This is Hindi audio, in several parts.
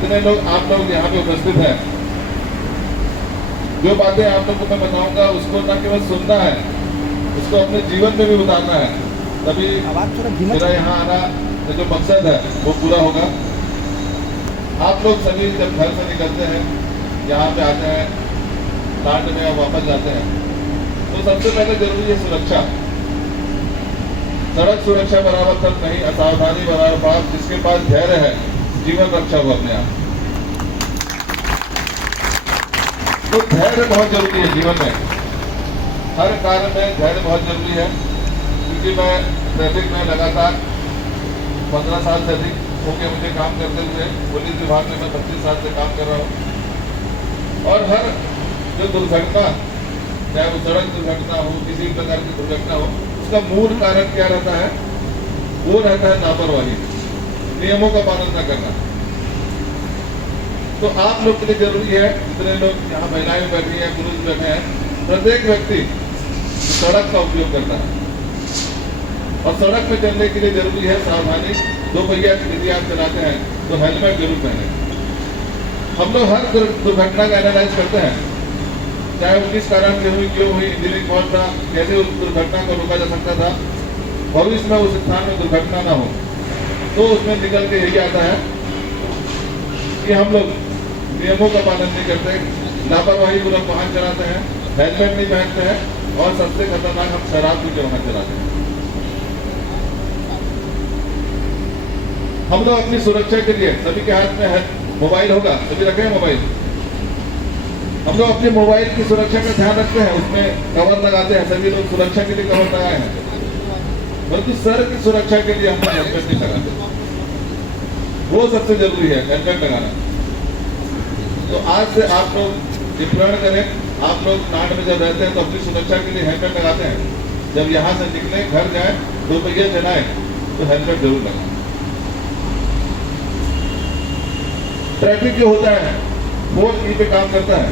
जितने लोग आप लोग यहाँ पे उपस्थित हैं, जो बातें आप लोग को मैं बताऊंगा उसको न केवल सुनना है, उसको अपने जीवन में भी उतारना है, तभी मेरा यहाँ आना जो मकसद है वो पूरा होगा। आप लोग सभी जब घर से निकलते हैं, यहाँ पे आते हैं, प्लांट में वापस जाते हैं, तो सबसे पहले जरूरी है सुरक्षा। सड़क सुरक्षा बराबर तक नहीं, असावधानी बराबर बाप। जिसके पास धैर्य है जीवन रक्षा हो अपने आप। तो धैर्य बहुत जरूरी है जीवन में, हर कार्य में धैर्य बहुत जरूरी है। क्योंकि मैं ट्रैफिक में लगातार 15 साल से अधिक हो गए मुझे काम करते हुए, पुलिस विभाग में मैं 25 साल से काम कर रहा हूँ। और हर जो दुर्घटना, चाहे वो सड़क दुर्घटना हो, किसी भी प्रकार की दुर्घटना हो, उसका मूल कारण क्या रहता है? वो रहता है लापरवाही, नियमों का पालन न करना। तो आप लोग के लिए जरूरी है, जितने लोग यहाँ महिलाएं बैठी हैं, पुरुष बैठे हैं, प्रत्येक व्यक्ति सड़क का उपयोग करता है और सड़क पे चलने के लिए जरूरी है सावधानी। 2 पहिया यदि आप चलाते हैं तो हेलमेट जरूर पहने। हम लोग हर दुर्घटना का एनालाइज करते हैं, चाहे वो किस कारण से हुई, क्यों हुई, इंजीनियरिंग फॉल्ट था, कैसे उस दुर्घटना को रोका जा सकता था, भविष्य में उस स्थान में दुर्घटना ना हो। तो उसमें निकल के यही आता है कि हम लोग नियमों का पालन नहीं करते, लापरवाही पूर्वक वाहन चलाते हैं, हेलमेट नहीं पहनते हैं और सबसे खतरनाक हम शराब पी के वाहन चलाते हैं। हम लोग अपनी सुरक्षा के लिए, सभी के हाथ में है मोबाइल होगा, सभी रखे हैं मोबाइल। हम लोग अपने मोबाइल की सुरक्षा का ध्यान रखते हैं, उसमें कवर लगाते हैं, सभी लोग सुरक्षा के लिए कवर लगाए हैं, परंतु सर की सुरक्षा के लिए हम हेलमेट नहीं लगाते। वो सबसे जरूरी है, हेलमेट लगाना। तो आज से आप लोग डिप्लॉय करें, आप लोग प्लांट में जब रहते हैं तो अपनी सुरक्षा के लिए हेलमेट लगाते हैं। जब यहाँ से निकले, घर जाए, 2 पहिया चलाएं तो हेलमेट जरूर लगाएं। ट्रैफिक जो होता है वो ई पे काम करता है।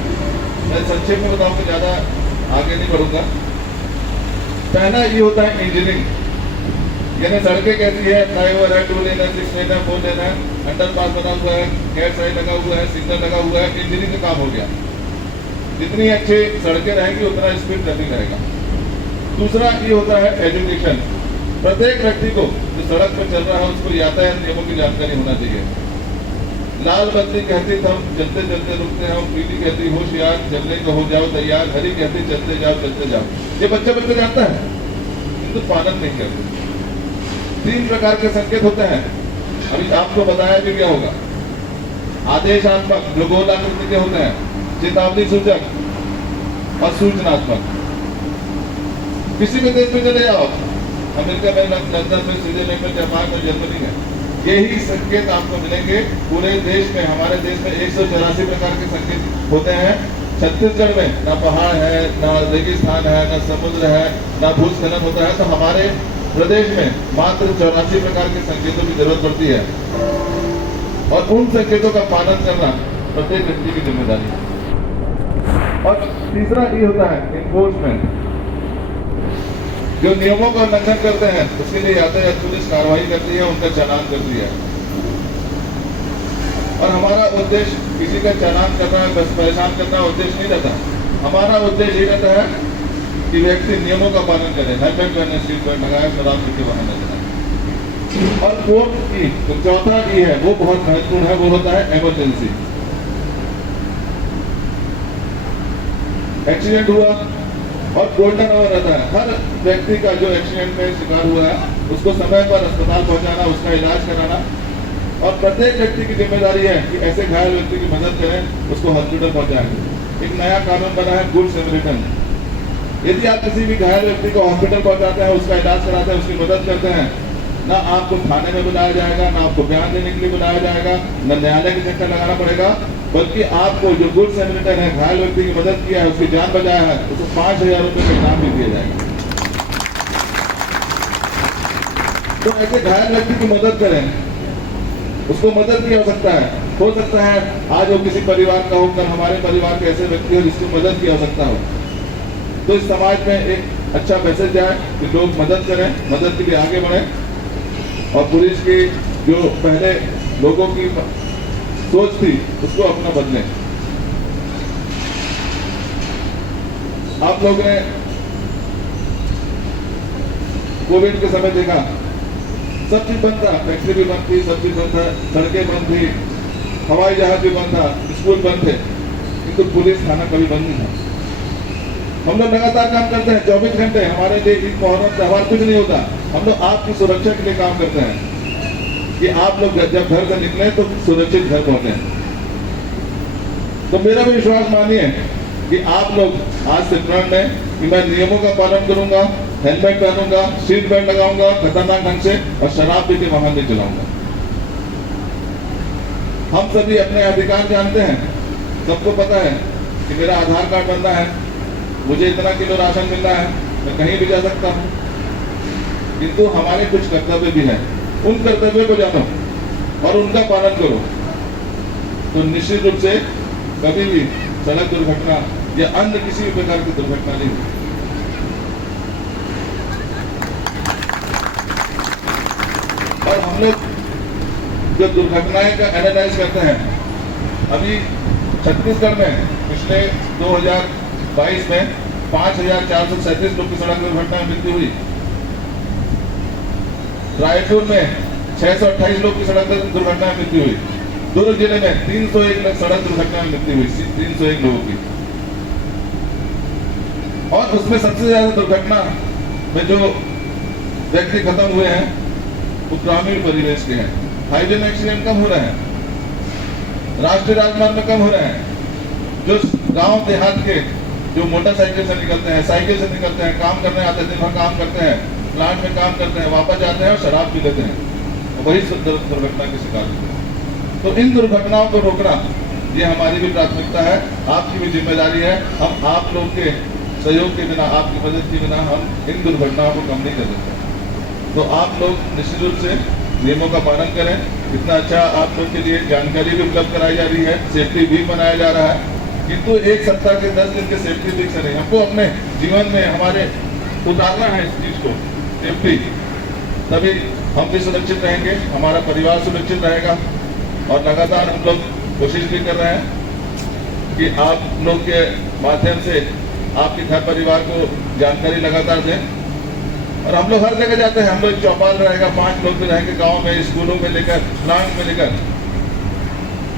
मैं संक्षेप में बताऊंगा, ज्यादा आगे नहीं बढ़ूंगा। पहला ये होता है इंजीनियरिंग, यानी सड़कें कैसी है, फ्लाईओवर है, 2 लेन है, 6 लेन है, 4 लेन है, अंडरपास बना हुआ है, गैर साइड लगा हुआ है, सिग्नल लगा हुआ है, इंजीनियरिंग का काम हो गया। जितनी अच्छी सड़कें रहेंगी उतना स्पीड ट्रैफिक रहेगा। दूसरा ये होता है एजुकेशन। प्रत्येक व्यक्ति को जो सड़क पर चल रहा है उसको यातायात नियमों की जानकारी होना चाहिए। लाल बत्ती कहती तो हम चलते चलते रुकते हैं, पीली कहती होशियार, चलने को हो जाओ तैयार, हरी कहती चलते जाओ चलते जाओ। ये बच्चे जानता है किंतु पालन नहीं करते। 3 प्रकार के संकेत होते हैं, अभी आपको बताया भी क्या होगा। आदेशात्मक जो गोलाकृति के होते हैं, चेतावनी सूचक और सूचनात्मक। किसी भी देश में चले जाओ, अमेरिका में, लंदन में, स्विट्जरलैंड में, जापान में, जर्मनी में, यही संकेत आपको मिलेंगे। पूरे देश में, हमारे देश में 184 प्रकार के संकेत होते हैं। छत्तीसगढ़ में ना पहाड़ है, ना रेगिस्तान है, ना समुद्र है, ना भूस्खलन होता है, तो हमारे प्रदेश में मात्र 84 प्रकार के संकेतों की जरूरत पड़ती है और उन संकेतों का पालन करना प्रत्येक व्यक्ति की जिम्मेदारी है। और तीसरा ये होता है इन्फोर्समेंट। जो नियमों का उल्लंघन करते हैं उसके लिए यातायात पुलिस कार्रवाई करती है, उनका चालान करती है। और हमारा उद्देश्य किसी का चालान करना, बस परेशान करना उद्देश्य नहीं रहता। हमारा उद्देश्य ये रहता है कि व्यक्ति नियमों का पालन करे, हेलमेट पहने, सीट बेल्ट लगाए, शराब पी के वाहन न चलाए। और फोर्थ की तो चौथा ई है, वो बहुत महत्वपूर्ण है, वो होता है इमरजेंसी। एक्सीडेंट हुआ और गोल्डन आवर रहता है, हर व्यक्ति का जो एक्सीडेंट में शिकार हुआ है उसको समय पर अस्पताल पहुंचाना, उसका इलाज कराना। और प्रत्येक व्यक्ति की जिम्मेदारी है कि ऐसे घायल व्यक्ति की मदद करें, उसको हॉस्पिटल पहुंचाएं। एक नया कानून बना है, गुड सैमरिटन। यदि आप किसी भी घायल व्यक्ति को हॉस्पिटल पहुंचाते हैं, उसका इलाज कराते हैं, उसकी मदद करते हैं, ना आपको थाने में बुलाया जाएगा, ना आपको बयान देने के लिए बुलाया जाएगा, न न्यायालय के चक्कर लगाना पड़ेगा, बल्कि आपको जो गुड सैमरिटन है, घायल व्यक्ति की मदद किया है, उसकी जान बचाया है, उसको 5000 रुपये का इनाम भी दिया जाएगा। तो ऐसे घायल व्यक्ति की मदद करें, उसको मदद की आवश्यकता है। हो सकता है आज वो किसी परिवार का हो, कल हमारे परिवार के ऐसे व्यक्ति हो जिसकी मदद की आवश्यकता हो। तो इस समाज में एक अच्छा मैसेज जाए कि लोग मदद करें, मदद के लिए आगे बढ़ें। और पुलिस की जो पहले लोगों की सोच थी उसको अपना बदलें। आप लोग ने कोविड के समय देखा, सब चीज बंद था, फैक्ट्री भी बंद थी, सब चीज बंद था, सड़कें बंद थी, हवाई जहाज भी बंद था, स्कूल बंद थे, किंतु पुलिस थाना कभी बंद नहीं था। हम लोग लगातार काम करते हैं 24 घंटे। हमारे लिए ईद मुहर्रम त्योहार कुछ नहीं होता, हम लोग आपकी सुरक्षा के लिए काम करते हैं कि आप लोग जब घर से निकले तो सुरक्षित घर पहुंचे। तो मेरा भी विश्वास मानिए कि आप लोग आज से प्रण लें कि मैं नियमों का पालन करूंगा, हेलमेट पहनूंगा, सीट बेल्ट लगाऊंगा खतरनाक ढंग से, और शराब पी के वाहन नहीं चलाऊंगा। हम सभी अपने अधिकार जानते हैं, सबको पता है कि मेरा आधार कार्ड बनना है, मुझे इतना किलो राशन मिलना है, मैं कहीं भी जा सकता हूँ, किंतु हमारे कुछ कर्तव्य भी हैं। उन कर्तव्यों को जानो और उनका पालन करो, तो निश्चित रूप से कभी भी सड़क दुर्घटना या अन्य किसी भी प्रकार की दुर्घटना नहीं होगी। और हम लोग जब दुर्घटनाएं का एनालाइज करते हैं, अभी छत्तीसगढ़ में पिछले 2022 में 5,437 लोग की सड़क दुर्घटना में मृत्यु हुई। रायपुर में 628 लोग की सड़क दुर्घटना में मृत्यु हुई। दुर्ग जिले में 301 सड़क दुर्घटना में मृत्यु हुई, 301 लोगों की। और उसमें सबसे ज्यादा दुर्घटना में जो व्यक्ति खत्म हुए हैं वो ग्रामीण परिवेश के हैं। हाईवे में एक्सीडेंट कम हो रहे हैं, राष्ट्रीय राजमार्ग में कम हो रहे हैं। जो गांव देहात के जो मोटरसाइकिल से निकलते हैं, साइकिल से निकलते हैं, काम करने आते हैं, दिन भर काम करते हैं, प्लांट में काम करते हैं, वापस जाते हैं और शराब पी लेते हैं, वही दुर्घटना के शिकार होते हैं। तो इन दुर्घटनाओं को रोकना ये हमारी भी प्राथमिकता है, आपकी भी जिम्मेदारी है। हम आप लोग के सहयोग के बिना, आपकी मदद के बिना हम इन दुर्घटनाओं को कम नहीं कर सकते। तो आप लोग निश्चित रूप से नियमों का पालन करें। इतना अच्छा आप लोग के लिए जानकारी भी उपलब्ध कराई जा रही है, सेफ्टी वीक बनाया जा रहा है, किंतु एक सप्ताह के 10 दिन के सेफ्टी वीक से नहीं, हमको अपने जीवन में हमारे उतारना है इस चीज को, सेफ्टी। तभी हम भी सुरक्षित रहेंगे, हमारा परिवार सुरक्षित रहेगा। और लगातार हम लोग कोशिश भी कर रहे हैं कि आप लोग के माध्यम से आपके घर परिवार को जानकारी लगातार दें। और हम लोग हर जगह जाते हैं, हम लोग चौपाल रहेगा, 5 लोग भी रहेंगे गांव में, स्कूलों में लेकर, प्लांट में लेकर,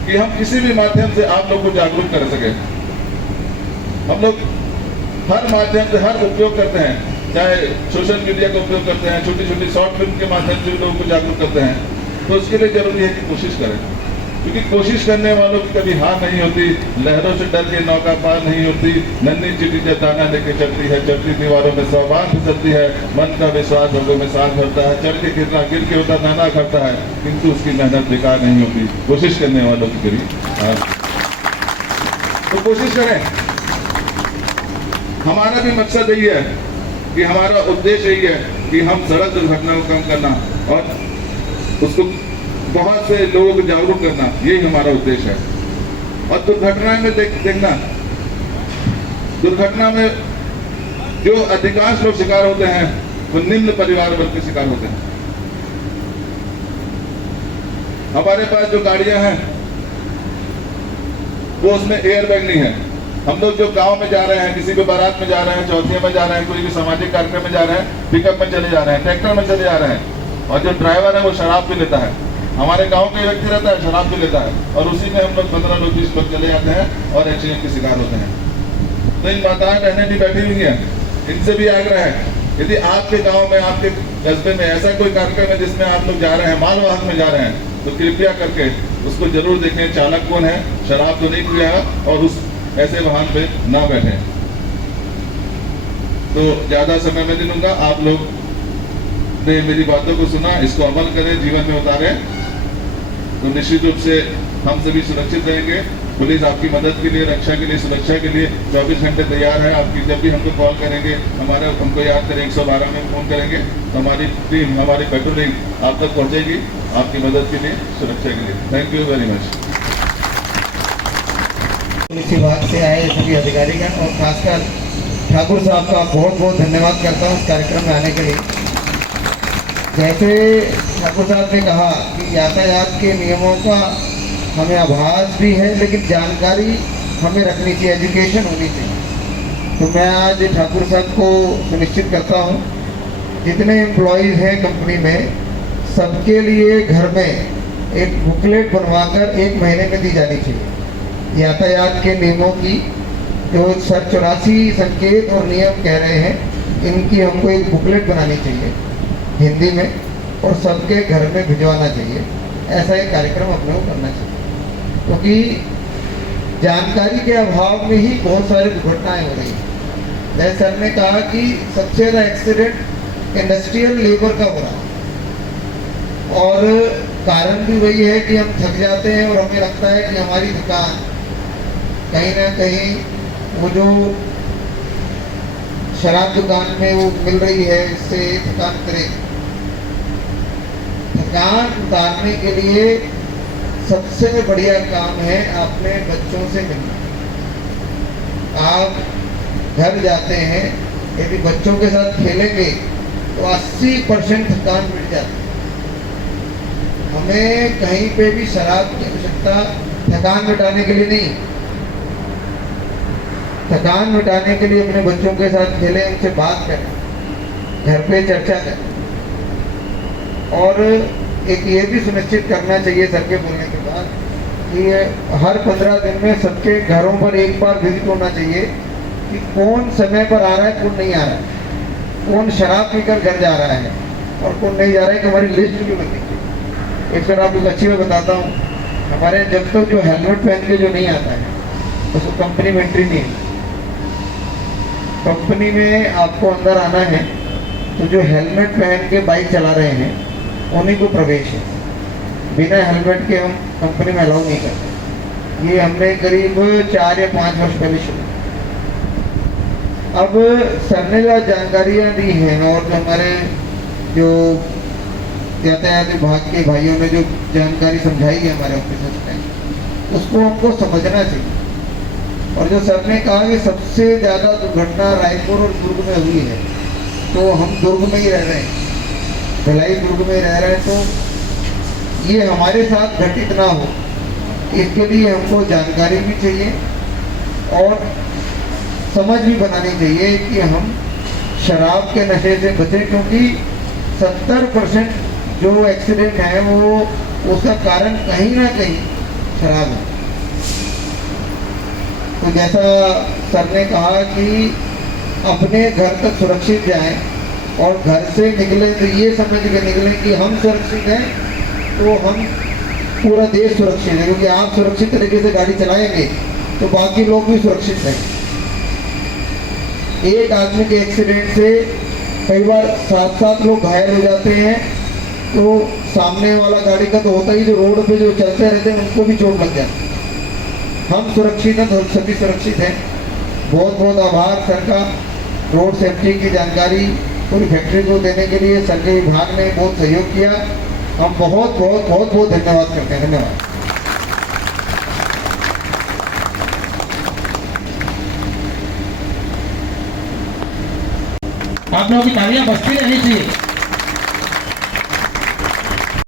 कि हम किसी भी माध्यम से आप लोग को जागरूक कर सके। हम लोग हर माध्यम से हर उपयोग करते हैं, चाहे सोशल मीडिया का उपयोग करते हैं, छोटी छोटी शॉर्ट फिल्म के माध्यम से लोगों को जागरूक करते हैं। तो उसके लिए जरूरी है कि कोशिश करें, क्योंकि कोशिश करने वालों की कभी हार नहीं होती। लहरों से डर के नौका पार नहीं होती। नन्ही चिड़ी जब दाना लेके चलती है, चलती दीवारों में सोपान फिसलती है, मन का विश्वास लोगों में सांस भरता है, चढ़ के गिरना, गिर के उतर नाना करता है, किंतु उसकी मेहनत बेकार नहीं होती। कोशिश करने वालों की करी तो कोशिश करें। हमारा भी मकसद यही है कि हमारा उद्देश्य यही है कि हम सड़क दुर्घटना को कम करना और उसको बहुत से लोगों को जागरूक करना, यही हमारा उद्देश्य है। और दुर्घटना में देखना, दुर्घटना में जो अधिकांश लोग शिकार होते हैं वो निम्न परिवार वर्ग के शिकार होते हैं। हमारे पास जो गाड़ियां हैं वो उसमें एयरबैग नहीं है। हम लोग जो गांव में जा रहे हैं, किसी भी बारात में जा रहे हैं, चौथिया में जा रहे हैं, कोई भी सामाजिक कार्यक्रम में जा रहे हैं, पिकअप में चले जा रहे हैं, ट्रैक्टर में चले जा रहे हैं, और जो ड्राइवर है वो शराब पी लेता है। हमारे गांव के व्यक्ति रहता है, शराब पी लेता है, और उसी में हम लोग 15 लोग 20 लोग चले जाते हैं और एक्सीडेंट के शिकार होते हैं। तो इन माताएं बहनें भी बैठी हुई हैं, इनसे भी आग्रह है, यदि आपके गांव में, आपके कस्बे में ऐसा कोई कार्यक्रम है जिसमें आप लोग जा रहे हैं, मालवाहक में जा रहे हैं, तो कृपया करके उसको जरूर देखें, चालक कौन है, शराब तो नहीं पिया है, और उस ऐसे वाहन पे ना बैठे। तो ज्यादा समय में नहीं लूंगा, आप लोग ने मेरी बातों को सुना, इसको अमल करें, जीवन में उतारें, तो निश्चित रूप से हम सभी सुरक्षित रहेंगे। पुलिस आपकी मदद के लिए, रक्षा के लिए, सुरक्षा के लिए 24 घंटे तैयार है। आपकी जब भी हमको कॉल करेंगे, हमको याद करें, 112 में फोन करेंगे, तो हमारी टीम, हमारी पेट्रोलिंग आप तक पहुंचेगी, आपकी मदद के लिए, सुरक्षा के लिए। Thank you very much. Police विभाग से आए सभी अधिकारीगण और खासकर ठाकुर साहब का बहुत बहुत धन्यवाद करता हूँ इस कार्यक्रम में आने के लिए। जैसे ठाकुर साहब ने कहा कि यातायात के नियमों का हमें आभास भी है, लेकिन जानकारी हमें रखनी चाहिए, एजुकेशन होनी चाहिए। तो मैं आज ठाकुर साहब को सुनिश्चित करता हूँ, जितने एम्प्लॉयज़ हैं कंपनी में, सबके लिए घर में एक बुकलेट बनवाकर 1 महीने में दी जानी चाहिए। यातायात के नियमों की जो 84 संकेत और नियम कह रहे हैं, इनकी हमको एक बुकलेट बनानी चाहिए हिंदी में, और सबके घर में भिजवाना चाहिए। ऐसा एक कार्यक्रम अपने को करना चाहिए, क्योंकि जानकारी के अभाव में ही बहुत सारी दुर्घटनाएं हो रही हैं। जैसे सर ने कहा कि सबसे ज़्यादा एक्सीडेंट इंडस्ट्रियल लेबर का हो रहा है, और कारण भी वही है कि हम थक जाते हैं और हमें लगता है कि हमारी थकान कहीं ना कहीं वो जो शराब दुकान में वो मिल रही है, इससे थकान उतरेगी। थकान उतारने के लिए सबसे बढ़िया काम है अपने बच्चों से मिलना। आप घर जाते हैं, यदि बच्चों के साथ खेलेंगे तो 80% थकान मिट जाती है। हमें कहीं पे भी शराब की आवश्यकता थकान मिटाने के लिए नहीं, थकान मिटाने के लिए अपने बच्चों के साथ खेलें, उनसे बात करें, घर पे चर्चा करें। और एक ये भी सुनिश्चित करना चाहिए सर के बोलने के बाद कि हर 15 दिन में सबके घरों पर एक बार विजिट होना चाहिए कि कौन समय पर आ रहा है, कौन नहीं आ रहा है, कौन शराब पीकर घर जा रहा है और कौन नहीं जा रहा है, कि हमारी लिस्ट भी बननी चाहिए। एक सर आपको अच्छी मैं बताता हूँ, हमारे यहाँ जब तक जो हेलमेट पहन के जो नहीं आता है उसको कंपनी में एंट्री नहीं है। कंपनी में आपको अंदर आना है तो जो हेलमेट पहन के बाइक चला रहे हैं उन्हीं को प्रवेश है। बिना हेलमेट के हम कंपनी में अलाउ नहीं करते। ये हमने करीब 4 या 5 वर्ष पहले शुरू। अब सर ने जो जानकारियाँ दी हैं और जो हमारे जो यातायात विभाग के भाइयों ने जो जानकारी समझाई है हमारे ऑफिसर्स ने, उसको हमको समझना चाहिए। और जो सर ने कहा कि सबसे ज़्यादा दुर्घटना रायपुर और दुर्ग में हुई है, तो हम दुर्ग में ही रह रहे हैं, भिलाई दुर्ग में रह रहे हैं, तो ये हमारे साथ घटित ना हो, इसके लिए हमको जानकारी भी चाहिए और समझ भी बनानी चाहिए कि हम शराब के नशे से बचें, क्योंकि 70% जो एक्सीडेंट है वो उसका कारण कहीं ना कहीं शराब है। तो जैसा सर ने कहा कि अपने घर तक सुरक्षित जाएं और घर से निकले तो ये समझ के निकलें कि हम सुरक्षित हैं तो हम पूरा देश सुरक्षित है, क्योंकि आप सुरक्षित तरीके से गाड़ी चलाएंगे तो बाकी लोग भी सुरक्षित हैं। एक आदमी के एक्सीडेंट से कई बार 7-7 लोग घायल हो जाते हैं, तो सामने वाला गाड़ी का तो होता ही, जो रोड पे जो चलते रहते हैं उनको भी चोट लग जाती है। हम सुरक्षित हैं तो सभी सुरक्षित हैं। बहुत बहुत आभार सर का, रोड सेफ्टी की जानकारी पूरी फैक्ट्री को देने के लिए सर के विभाग ने बहुत सहयोग किया। हम बहुत बहुत बहुत बहुत धन्यवाद करते हैं। धन्यवाद। आप लोगों की तालियां बजती रहनी चाहिए।